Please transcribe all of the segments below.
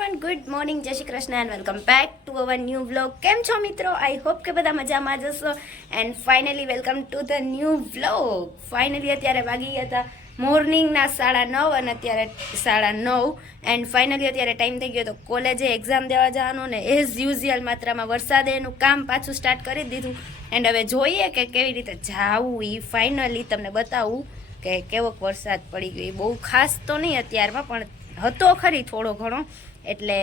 Everyone good morning Jai Shri Krishna and welcome back to our new vlog કેમ છો મિત્રો? I hope કે બધા મજામાં જશો and finally welcome to the new vlog finally અત્યારે વાગી ગયા હતા મોર્નિંગના સાડા નવ અને અત્યારે સાડા નવ. એન્ડ ફાઇનલી અત્યારે ટાઈમ થઈ ગયો તો કોલેજે એક્ઝામ દેવા જવાનું ને એઝ યુઝ્યુઅલ માત્રામાં વરસાદે એનું કામ પાછું સ્ટાર્ટ કરી દીધું. એન્ડ હવે જોઈએ કે કેવી રીતે જાવું એ ફાઇનલી તમને બતાવું કે કેવોક વરસાદ પડી ગયો. એ બહુ ખાસ તો નહીં અત્યારમાં, પણ હતો ખરી થોડો ઘણો. એટલે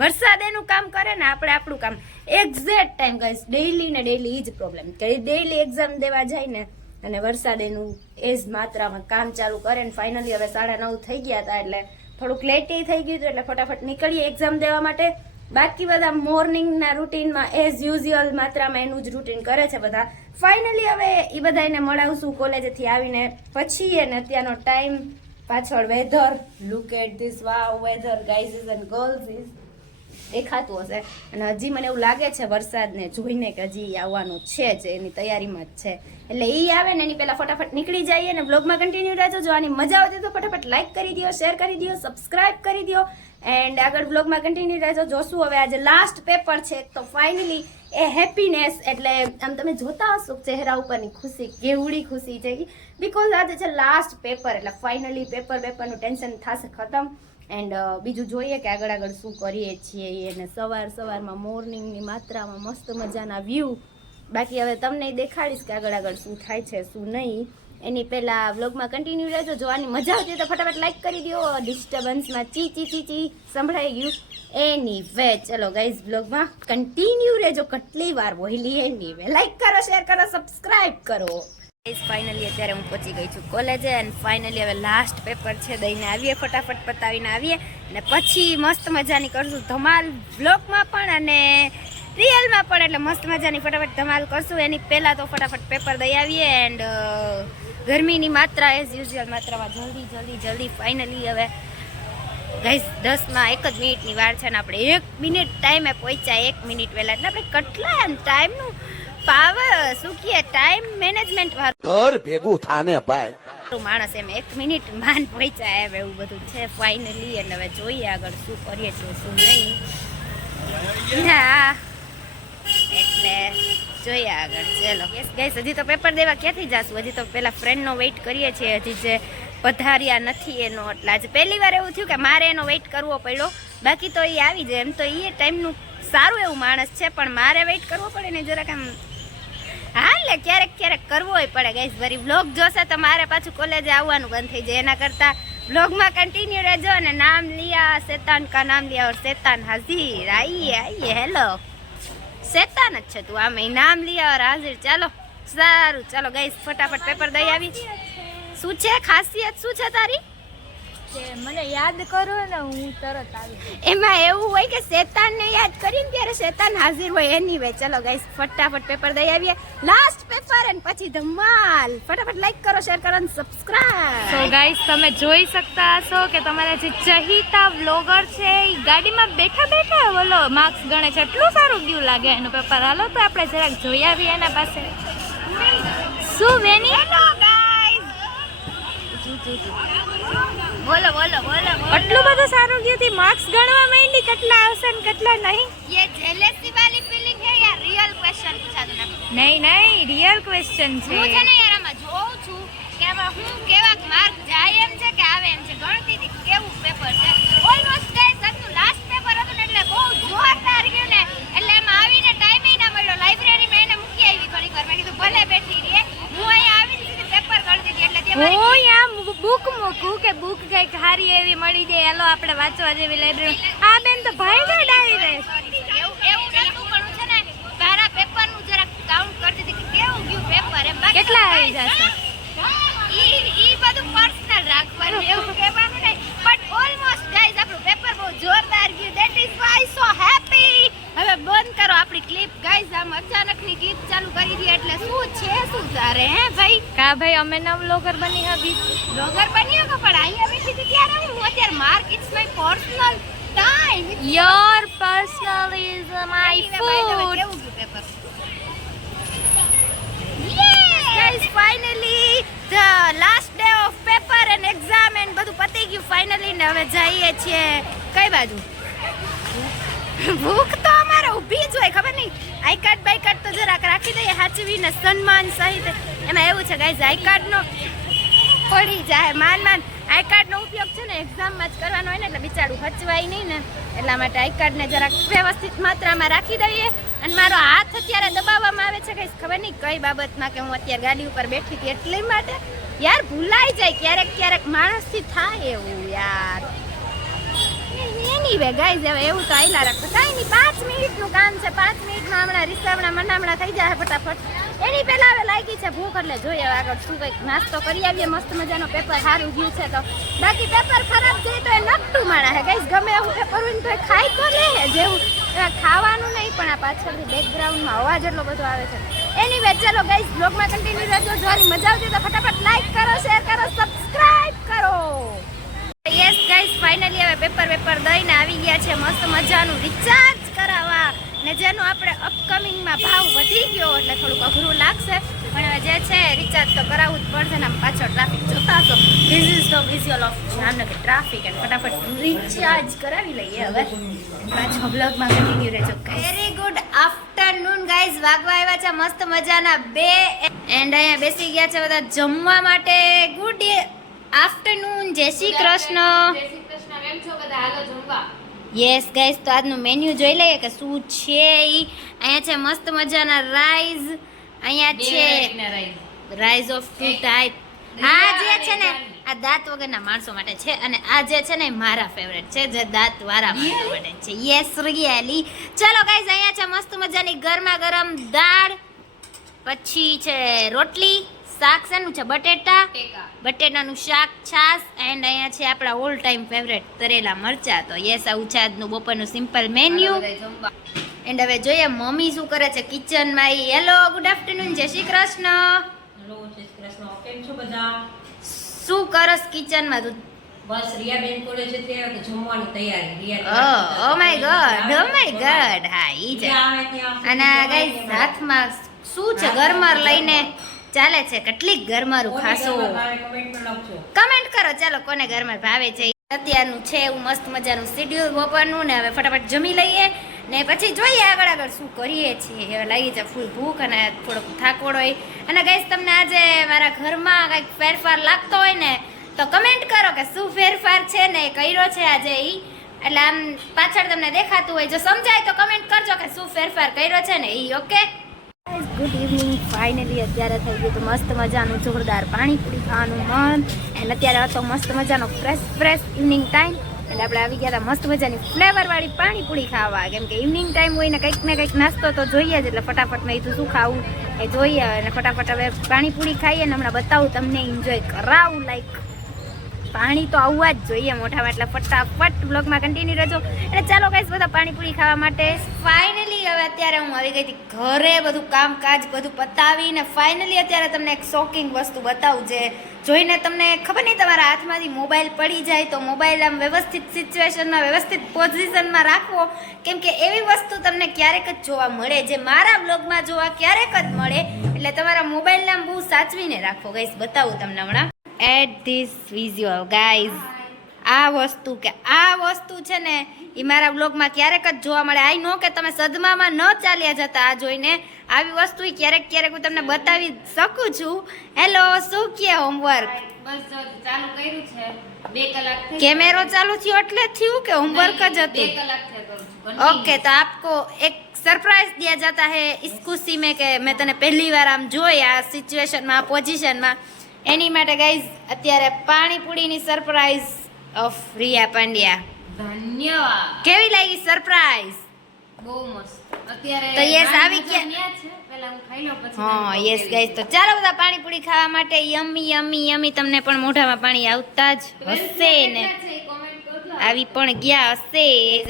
વરસાદ એનું કામ કરે ને, આપણે આપણું કામ. એક્ઝેક્ટ ટાઈમ કહીશ ડેઈલી ને ડેઈલી ઈ જ પ્રોબ્લેમ કે ડેઈલી એક્ઝામ દેવા જાય ને, અને વરસાદ એનું એ જ માત્રામાં કામ ચાલુ કરે ને ફાઇનલી હવે સાડા નવ થઈ ગયા હતા એટલે થોડુંક લેટ થઈ ગયું હતું, એટલે ફટાફટ નીકળીએ એક્ઝામ દેવા માટે. બાકી બધા મોર્નિંગના રૂટીનમાં એઝ યુઝ્યુઅલ માત્રામાં એનું જ રૂટીન કરે છે બધા. ફાઇનલી હવે એ બધા એને મળાવશું કોલેજથી આવીને. પછી એને અત્યારનો ટાઈમ પાછળ weather look at this wow weather guys and girls is દેખાતું હશે. અને હજી મને એવું લાગે છે વરસાદને જોઈને કે હજી આવવાનું છે જ, એની તૈયારીમાં જ છે. એટલે એ આવે ને એની પહેલા ફટાફટ નીકળી જઈએ અને બ્લોગમાં કન્ટિન્યુ રહેજો. જો આની મજા આવતી તો ફટાફટ લાઇક કરી દો શેર કરી દો સબસ્ક્રાઇબ કરી દો એન્ડ આગળ બ્લોગમાં કન્ટિન્યુ રહેજો. જોશું હવે આજે લાસ્ટ પેપર છે. તો ફાઇનલી એ હેપીનેસ એટલે આમ તમે જોતા હશો ચહેરા ઉપરની ખુશી, કેવડી ખુશી છે બિકોઝ આજે છે લાસ્ટ પેપર એટલે ફાઇનલી પેપર પેપરનું ટેન્શન થશે ખતમ. એન્ડ બીજું જોઈએ કે આગળ આગળ શું કરીએ છીએ એને સવાર સવારમાં મોર્નિંગની માત્રામાં મસ્ત મજાના વ્યૂ બાકી હવે તમને દેખાડીશ કે આગળ આગળ શું થાય છે, શું નહીં. એની પહેલા વ્લોગમાં કન્ટિન્યુ રહેજો. જોવાની મજા આવતી તો ફટાફટ લાઈક કરી દો. ડિસ્ટર્બન્સમાં ચી ચી ચી ચી સંભળાઈ ગયું. એની વે ચલો ગાઈઝ બ્લોગમાં કન્ટિન્યુ રહેજો. કેટલી વાર વહેલી એની વે લાઈક કરો શેર કરો સબસ્ક્રાઈબ કરો. ગાઈઝ ફાઇનલી અત્યારે હું પહોંચી ગઈ છું કોલેજે અને ફાઇનલી હવે લાસ્ટ પેપર છે દઈને આવીએ, ફટાફટ પતાવીને આવીએ. અને પછી મસ્ત મજાની કરશું ધમાલ બ્લોગમાં પણ અને રિયલમાં પણ. એટલે મસ્ત મજાની ફટાફટ ધમાલ કરશું. એની પહેલાં તો ફટાફટ પેપર દઈ આવીએ એન્ડ ગરમીની માત્રા એઝ યુઝ્યુઅલ માત્રામાં જલ્દી જલ્દી જલ્દી ફાઇનલી હવે ગાઈસ દસમાં એક જ મિનિટની વાર છે ને આપણે એક મિનિટ ટાઈમે પહોંચ્યા એક મિનિટ વહેલા. એટલે આપણે કેટલા એમ ટાઈમનું પાવર શું કીએ ટાઈમ મેનેજમેન્ટ વાળું. ઘર ભેગું થાને ભાઈ. માણસ એમ એક મિનિટ માન પહોંચ્યા એમ એવું બધું છે ફાઇનલી અને હવે જોઈએ આગળ શું કરીએ છીએ શું નહીં. હા એટલે જોઈએ આગળ. ચલો. યસ ગાઈસ હજી તો પેપર દેવા ક્યાંથી જાશું? હજી તો પેલા ફ્રેન્ડનો વેઇટ કરીએ છીએ. હજી જે પધાર્યા નથી એનો. એટલે આજે પહેલી વાર એવું થયું કે મારે એનો વેઇટ કરવો પડ્યો. બાકી તો એ આવી જાય. એમ તો એ ટાઈમનું સારું એવું માણસ છે, પણ મારે વેઇટ કરવો પડે ને જરાક આમ. હા એટલે ક્યારેક ક્યારેક કરવો પડે. ગાઈસ વરી વ્લોગ જોશે તો મારે પાછું કોલેજે આવવાનું બંધ થઈ જાય. એના કરતાં વ્લોગમાં કન્ટિન્યુ રહેજો અને નામ લિયા, શેતાન કા નામ લિયા ઓર શેતાન હાજીર આઈએ આઈએ. હેલો શેતાન જ છે તું આમે નામ લઈ ઓર હાજર. ચાલો સારું ચાલો ગઈ ફટાફટ પેપર દઈ આવી. શું છે? ખાસિયત શું છે તારી? કે મને યાદ કરો ને હું તરત આવી એમાં એવું હોય કે શેતાનને યાદ કરીને ત્યારે શેતાન હાજર હોય એની વે ચલો ગાઈસ ફટાફટ પેપર દઈ આવીએ. લાસ્ટ પેપર અને પછી ધમાલ. ફટાફટ લાઈક કરો શેર કરો અને સો સબસ્ક્રાઇબ ગાઈસ તમે જોઈ શકતા હશો કે તમારા જે ચહિતા વ્લોગર છે એ ગાડીમાં બેઠા બેઠા બોલો માર્ક્સ ગણે છે. એટલું સારું ગયું લાગે એનું પેપર હાલો તો આપણે જરાક જોઈ આવીએ એના પાસે. શું વેની બોલો બોલો બોલો આટલું બધું સારું ગયું હતી માર્ક્સ ગણવા માંડી. કેટલા આવશે ને કેટલા નહીં? યે જેલેસી વાલી ફીલિંગ હે યાર. રીઅલ ક્વેશ્ચન પૂછાતો ના. નહીં નહીં. રીઅલ ક્વેશ્ચન છે. હું છે ને યાર આમાં જોઉં છું કે આમાં હું કેવા માર્ક જાય એમ છે કે આવે એમ છે. ગણતી હતી કેવું પેપર છે? ઓલમોસ્ટ ગાઈસ આજનું લાસ્ટ પેપર હતું એટલે બહુ જોરદાર ગયું ને. એટલે એમાં આવીને ટાઈમ ના મળ્યો. લાઇબ્રેરીમાં એને મૂકી આવી ઘણી વાર. મેં કીધું ભલે બેઠી રહે. હું અહીંયા આવીને સીધી પેપર ગણતી હતી. એટલે તે મારી બુક મૂકું કે બુક કંઈક સારી એવી મળી જાય હાલો આપણે વાંચવા જેવી લાઇબ્રેરી આ બેન તો ભાઈ ગયું પેપર એમ. કેટલા આવી જશે? ઈ બધું પર્સનલ રાખવાનું એવું કહેવાનું નહીં. બટ ઓલમોસ્ટ ગાઈઝ આપણું પેપર બહુ જોરદાર ગયું. That is why so happy કરો આપણી ક્લિપ ગાઈઝ આમ અચાનકની ક્લિપ ચાલુ કરી દી એટલે શું છે? શું તારે હે ભાઈ? કા ભાઈ અમે ના વ્લોગર બની હતી બ્લોગર બન્યો કે પણ અહીંયા બેઠી હતી ત્યારે હું. અત્યારે mark it's my personal time your personal is my food કેવું ગયું paper Yes, guys, finally the last day of paper and exam and બધું પતી ગયું. Finally ને હવે જઈએ છીએ. કઈ બાજુ? ભૂખ? તો અમારે ઊભી જ હોય, ખબર નહીં. આઈ કાર્ડ બાઈ કાર્ડ તો જરાક રાખી દઈએ સાચવીને સન્માન સહિત. એમાં એવું છે ગાઈઝ આઈ કાર્ડનો પડી જાય, માન માન. આઈ કાર્ડનો ઉપયોગ છે ને એક્ઝામમાં જ કરવાનો હોય ને, એટલે બિચારું હચવાય નહીં ને. એટલા માટે આઈ કાર્ડને જરાક વ્યવસ્થિત માત્રામાં રાખી દઈએ. અને મારો હાથ અત્યારે દબાવવામાં આવે છે કઈ ખબર નહીં કઈ બાબતમાં કે હું અત્યારે ગાડી ઉપર બેઠી હતી એટલી માટે. યાર, ભૂલાઈ જાય, ક્યારેક ક્યારેક માણસથી થાય એવું, યાર. એની વે ગાઈઝ હવે એવું તો આયલા રાખતો કાંઈ નહીં પાંચ મિનિટનું કામ છે. પાંચ મિનિટમાં હમણાં રીસામણા મનામણા થઈ જાય ફટાફટ. એની પહેલા હવે લાગી છે ભૂખ, એટલે જોઈએ આગળ શું કંઈક નાસ્તો કરી આવીએ. મસ્ત મજાનો પેપર સારું ગયું છે તો. બાકી પેપર ખરાબ જાય તો એ નકટું માણા હે. ગાઈઝ ગમે એવું પેપર હોય ને તો ખાઈ તો લે જેવું ખાવાનું નહીં, પણ આ પાછળથી બેકગ્રાઉન્ડમાં અવાજ એટલો બધો આવે છે. એની વે ચલો ગાઈઝ બ્લોગમાં કન્ટિન્યુ રહેજો. જોવાની મજા આવતી તો ફટાફટ લાઈક કરો શેર કરો સબસ્ક્રાઈબ કરો. ગાઈસ ફાઇનલી હવે પેપર પેપર દઈને આવી ગયા છે, મસ્ત મજાનું રિચાર્જ કરાવવા. ને જેનો આપણે અપકમિંગમાં ભાવ વધી ગયો, એટલે થોડુંક અઘરું લાગશે. પણ હવે જે છે રિચાર્જ તો કરાવવું જ પડશે ને પાછળ ટ્રાફિક જોતા હશો. This is the visual of Jamnagar traffic and ફટાફટ રિચાર્જ કરાવી લઈએ હવે. પાછો બ્લોગમાં કન્ટિન્યુ રહેજો વેરી ગુડ આફ્ટરનૂન ગાઈઝ વાગવા આવ્યા છે, મસ્ત મજાના બે. એન્ડ અહીંયા બેસી ગયા છે બધા જમવા માટે. ગુડ આફ્ટરનૂન જય શ્રી કૃષ્ણ. યસ ગાઈસ તો આજનું મેન્યુ જોઈ લઈએ કે શું છે ઈ? અહીંયા છે મસ્ત મજાના રાઈસ અહીંયા છે રાઈસ ઓફ ટુ ટાઈપ આ જે છે ને આ દાંત વગરના માણસો માટે છે અને આ જે છે ને મારા ફેવરેટ છે જે દાંત વાળા માણસો માટે છે. યસ રિયલી ચલો ગાઈસ અહીંયા છે મસ્ત મજાની ગરમા ગરમ દાળ પછી છે રોટલી શાક શેનું છે? બટેટા? બટેટાનું શાક છાસ એન્ડ અહીંયા છે આપણા ઓલ ટાઈમ ફેવરેટ તરેલા મરચા. તો યસ આવું છે આજનું બપોરનું સિમ્પલ મેન્યુ એન્ડ હવે જોઈએ મમ્મી શું કરે છે કિચનમાં ઈ હેલો ગુડ આફ્ટરનૂન જય શ્રી કૃષ્ણ. હેલો જય શ્રી કૃષ્ણ. કેમ છો બધા? શું કરસ કિચનમાં તું? બસ રિયાબેન કોલે છે જમવાની તૈયારી Riya oh my god oh my god હા ઈ છે અને ગાઈસ હાથમાં શું છે ગરમર લઈને? ચાલે છે કેટલીક ઘર મારું કમેન્ટ કમેન્ટ કરો ચાલો કોને ઘરમાં ભાવે છે અત્યારનું છે એવું મસ્ત મજાનું શેડ્યુલ બપોરનું ને હવે ફટાફટ જમી લઈએ. ને પછી જોઈએ આગળ આગળ શું કરીએ છીએ. હવે લાગી જાય ફૂલ ભૂખ અને થોડોક થાકોડ હોય. અને ગઈશ તમને આજે મારા ઘરમાં કંઈક ફેરફાર લાગતો હોય ને તો કમેન્ટ કરો કે શું ફેરફાર છે ને એ કર્યો છે આજે એ એટલે આમ પાછળ તમને દેખાતું હોય. જો સમજાય તો કમેન્ટ કરજો કે શું ફેરફાર કર્યો છે ને એ ઓકે ગુડ ઇવનિંગ ફાઇનલી અત્યારે થઈ ગયું તો મસ્ત મજાનું જોરદાર પાણીપુરી ખાવાનું મન. એન્ડ અત્યારે હતો મસ્ત મજાનો ફ્રેશ ફ્રેશ ઇવનિંગ ટાઈમ એટલે આપણે આવી ગયા હતા મસ્ત મજાની ફ્લેવરવાળી પાણીપુરી ખાવા. કેમ કે ઇવનિંગ ટાઈમ હોય ને કંઈક ને કંઈક નાસ્તો તો જોઈએ જ, એટલે ફટાફટ મેં કીધું શું ખાવું એ જોઈએ. અને ફટાફટ હવે પાણીપુરી ખાઈએ ને હમણાં બતાવું તમને એન્જોય કરાવું લાઈક પાણી તો આવવા જ જોઈએ મોઢામાં એટલે ફટાફટ બ્લોગમાં કન્ટિન્યુ રહેજો. એટલે ચાલો ગાઈસ બધા પાણીપુરી ખાવા માટે. ફાઇનલી હવે અત્યારે હું આવી ગઈ હતી ઘરે બધું કામકાજ બધું પતાવીને ફાઇનલી અત્યારે તમને એક શોકિંગ વસ્તુ બતાવું જે જોઈને તમને ખબર નહીં તમારા હાથમાંથી મોબાઈલ પડી જાય તો મોબાઈલ આમ વ્યવસ્થિત સિચ્યુએશનમાં વ્યવસ્થિત પોઝિશનમાં રાખવો. કેમ કે એવી વસ્તુ તમને ક્યારેક જ જોવા મળે, જે મારા બ્લોગમાં જોવા ક્યારેક જ મળે. એટલે તમારા મોબાઈલને આમ બહુ સાચવીને રાખો. ગઈશ બતાવું તમને હમણાં. એટ ધીસ વિઝ્યુઅલ ગાઈઝ આ વસ્તુ કે આ વસ્તુ છે ને એ મારા બ્લોગમાં ક્યારેક જ જોવા મળે. આઈ નો કે તમે સદમામાં ન ચાલ્યા જતા આ જોઈને. આવી વસ્તુ ક્યારેક ક્યારેક હું તમને બતાવી શકું છું. હેલો શું કે હોમવર્ક કેમેરો ચાલુ થયો એટલે થયું કે હોમવર્ક જ હતું? ઓકે તો આપકો એક સરપ્રાઈઝ દિયા જતા હે. ઇસ ખુશી મેં કે મેં તને પહેલી વાર આમ જોઈ આ સિચ્યુએશનમાં પોઝિશનમાં એની માટે ગાઈઝ અત્યારે પાણીપુરીની સરપ્રાઈઝ ઓફ રિયા પાંડ્યા. ધન્યવાદ. કેવી લાગી સરપ્રાઈઝ બહુ મસ્ત. અત્યારે તો યસ આવી ગયા. હું યસ ગાઈઝ તો ચાલો બધા પાણીપુરી ખાવા માટે યમી યમી યમી તમને પણ મોઢામાં પાણી આવતા જ હશે ને. આવી પણ ગયા હશે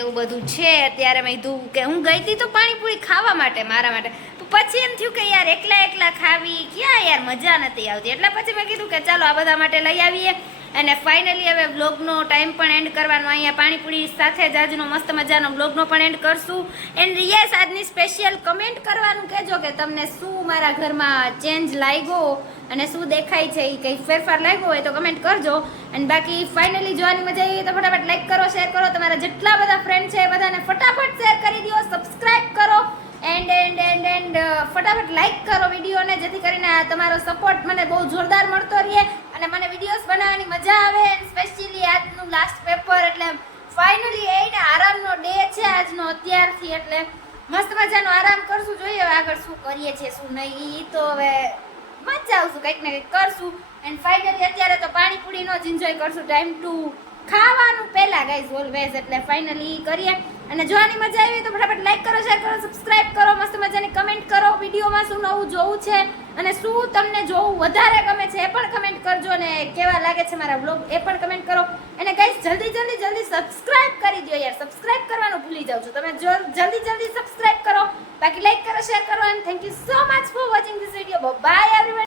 એવું બધું છે. અત્યારે મેં કીધું કે હું ગઈ હતી તો પાણીપુરી ખાવા માટે મારા માટે. પછી એમ થયું કે યાર એકલા એકલા ખાવી, ક્યાં યાર મજા નથી આવતી? એટલે પછી મેં કીધું કે ચાલો આ બધા માટે લઈ આવીએ. અને ફાઇનલી હવે વ્લોગનો ટાઈમ પણ એન્ડ કરવાનો. અહીંયા પાણીપુરી સાથે જ આજનો મસ્ત મજાનો વ્લોગનો પણ એન્ડ કરશું. એન્ડ યસ આજની સ્પેશિયલ કમેન્ટ કરવાનું કહેજો કે તમને શું મારા ઘરમાં ચેન્જ લાગ્યો અને શું દેખાય છે? એ કંઈ ફેરફાર લાગ્યો હોય તો કમેન્ટ કરજો. અને બાકી ફાઇનલી જોવાની મજા આવી તો ફટાફટ લાઈક કરો શેર કરો. તમારા જેટલા બધા ફ્રેન્ડ છે એ બધાને ફટાફટ શેર કરી દો. સબસ્ક્રાઈબ કરો. એન્ડ એન્ડ એન્ડ એન્ડ ફટાફટ લાઈક કરો વિડીયોને, જેથી કરીને તમારો સપોર્ટ મને બહુ જોરદાર મળતો રહે અને મને વિડીયોઝ બનાવવાની મજા આવે. એન્ડ સ્પેશિયલી આજનું લાસ્ટ પેપર એટલે ફાઇનલી એને આરામનો ડે છે આજનો અત્યારથી, એટલે મસ્ત મજાનો આરામ કરશું. જોઈએ આગળ શું કરીએ છીએ, શું નહીં એ તો હવે મજા આવશું, કંઈક ને કંઈક કરશું. એન્ડ ફાઇનલી અત્યારે તો પાણીપુરીનો જ એન્જોય કરશું. ટાઈમ ટુ ખાવાનું પહેલાં ગાઈઝ ઓલવેઝ એટલે ફાઇનલી કરીએ. અને જોવાની મજા આવી તો ફટાફટ લાઈક વિડીયોમાં શું નવું જોવું છે અને શું તમને જોવું વધારે ગમે છે એ પણ કમેન્ટ કરજો અને કેવા લાગે છે મારા બ્લોગ એ પણ કમેન્ટ કરો. અને ગાઈસ જલ્દી જલ્દી જલ્દી સબસ્ક્રાઇબ કરી દો યાર. સબસ્ક્રાઇબ કરવાનું ભૂલી જાવ છો. તમે જલ્દી જલ્દી સબસ્ક્રાઇબ કરો. બાકી લાઈક કરો શેર કરો and thank you so much for watching this video bye everyone